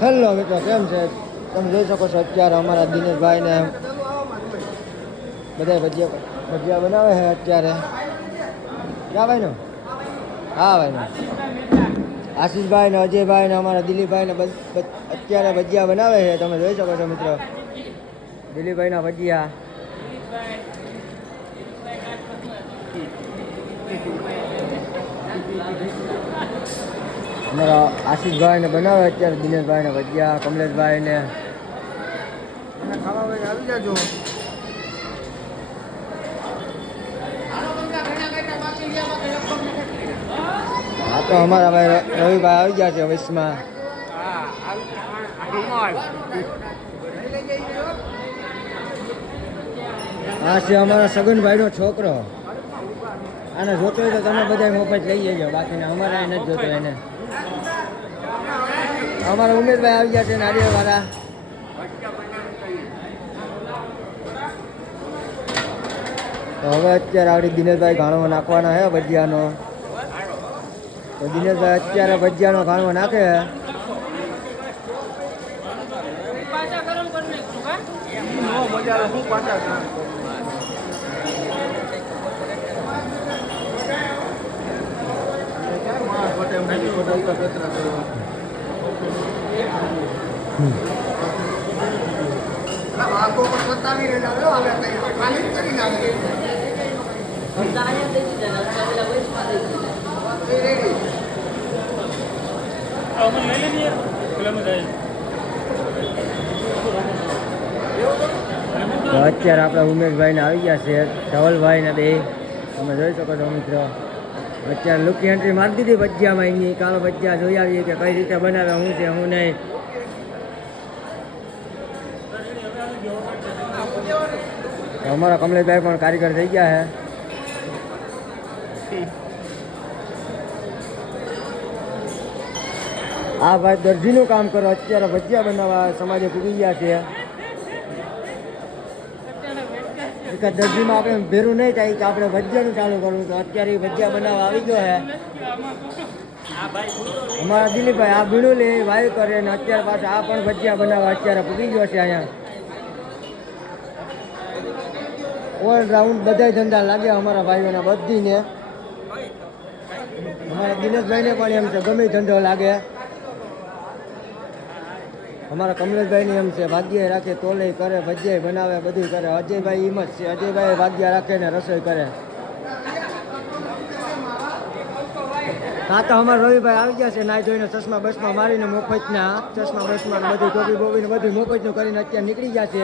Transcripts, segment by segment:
Hello મિત્રો, કેમ છે? તમે જોઈ શકો છો અત્યારે અમારા દિનેશભાઈને બધા ભજીયા બનાવે છે અત્યારે. ક્યાં ભાઈનો? હા ભાઈનો આશીષભાઈ ને અજયભાઈ ને અમારા દિલીપભાઈ ને અત્યારે ભજીયા બનાવે છે. તમે જોઈ શકો છો મિત્રો, દિલીપભાઈ ના ભજીયા. અમારા આશીષભાઈ ને બનાવે અત્યારે દિનેશભાઈ ને ભજીયા. કમલેશભાઈ ને ખાવા ભાઈ આવી જાજો. હા તો અમારા ભાઈ રવિભાઈ આવી ગયા છે વૈશમાં. આ છે અમારા સગનભાઈ નો છોકરો. આને જોતો હોય તો તમે બધા મફત લઈ જજો, બાકીને અમારે નથી જોતો એને. અમારા ઉમેશભાઈ આવી ગયા છે નારિયેળ વાળા. તો હવે અત્યારે આવડી દિનેશભાઈ ઘાણો નાખવાના છે ભજીયાનો. તો દિનેશભાઈ અત્યારે ભજીયાનો ઘાણો નાખે. અત્યારે આપણા ઉમેશભાઈ ને આવી ગયા છે, ધવલભાઈ ને બે. તમે જોઈ શકો છો મિત્રો, અત્યારે લુકી એન્ટ્રી મારી દીધી ભજીયામાં. એની કાલો ભજીયા જોઈ આવીએ કે કઈ રીતે બનાવે, શું છે શું નહીં. અમારા કમલેશભાઈ પણ કારીગર થઈ ગયા છે. આ ભાઈ દરજીનું કામ કરો, અત્યારે ભજીયા બનાવવા સમાજે પૂરી ગયા છે. દરજીમાં આપણે ભેરું નહીં થાય કે આપણે ભજીયાનું ચાલુ કરવું, તો અત્યારે ભજીયા બનાવવા આવી ગયો છે અમારા દિલીપભાઈ. આ ભીણું લે વાયુ કરે ને અત્યારે પાછા આ પણ ભજીયા બનાવવા અત્યારે પૂરી ગયો છે. અહીંયા ઓલરાઉન્ડ બધા ધંધા લાગે અમારા ભાઈઓને બધીને. અમારા દિનેશભાઈને પણ એમ છે ગમે ધંધો લાગે. અમારા કમલેશભાઈની એમ છે ભાગ્ય રાખે, તોલે કરે, ભજીયા બનાવે, બધું કરે. અજયભાઈ એમ જ છે, અજયભાઈ ભાગ્ય રાખે ને રસોઈ કરે. હા તો અમારા રવિભાઈ આવી ગયા છે નાઈ ધોઈને, ચશ્મા બસમાં મારીને મફતના ચશ્મા બસમાં બધું ટોપી બોપીને બધું મફતનું કરીને અત્યારે નીકળી ગયા છે.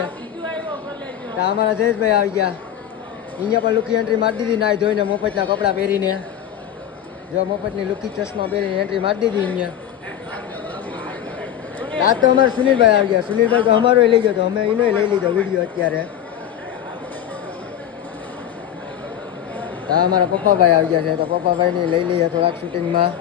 તો અમારા જયેશભાઈ આવી ગયા, અહીંયા પણ લુકી એન્ટ્રી મારી દીધી નાઈ ધોઈને મફતના કપડાં પહેરીને. જો મફતની લુકી ચશ્મા પહેરીને એન્ટ્રી મારી દીધી અહીંયા. આ તો અમારે સુનિલભાઈ આવી ગયા. સુનિલભાઈ તો અમારો લઈ ગયો, તો અમે એનો લઈ લીધો વિડીયો અત્યારે. અમારા પપ્પાભાઈ આવી ગયા છે, તો પપ્પાભાઈને લઈ લઈએ થોડાક શૂટિંગમાં.